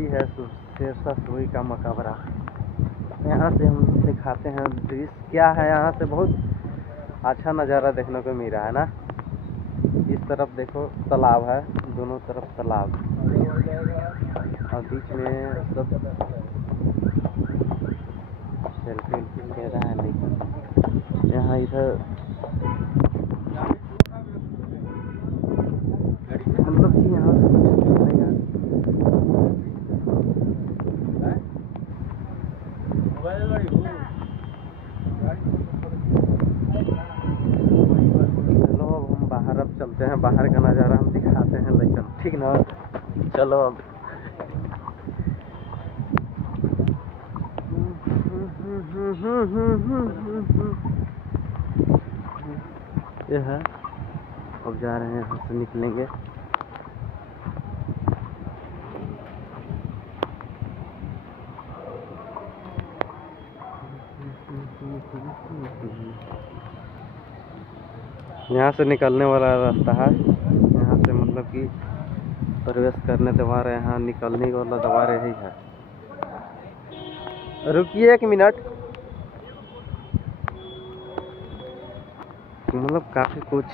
बस्ती है शेरशाह सूरी का मकबरा। यहाँ से हम दिखाते हैं दृश्य क्या है। यहाँ से बहुत अच्छा नज़ारा देखने को मिल रहा है ना। इस तरफ देखो तालाब है, दोनों तरफ तालाब और बीच में सब सेल्फी ले रहा है। लेकिन यहाँ इधर मतलब कि यहाँ से कुछ दिखेगा। चलो अब हम बाहर अब चलते हैं, बाहर का नज़ारा हम दिखाते हैं लेकिन ठीक ना। चलो अब ये है, अब जा रहे हैं, यहाँ से निकलेंगे। यहाँ से निकलने वाला रास्ता है। यहाँ से मतलब कि प्रवेश करने द्वार, यहाँ निकलने वाला द्वार यही है। रुकिए 1 मिनट। मतलब काफ़ी कुछ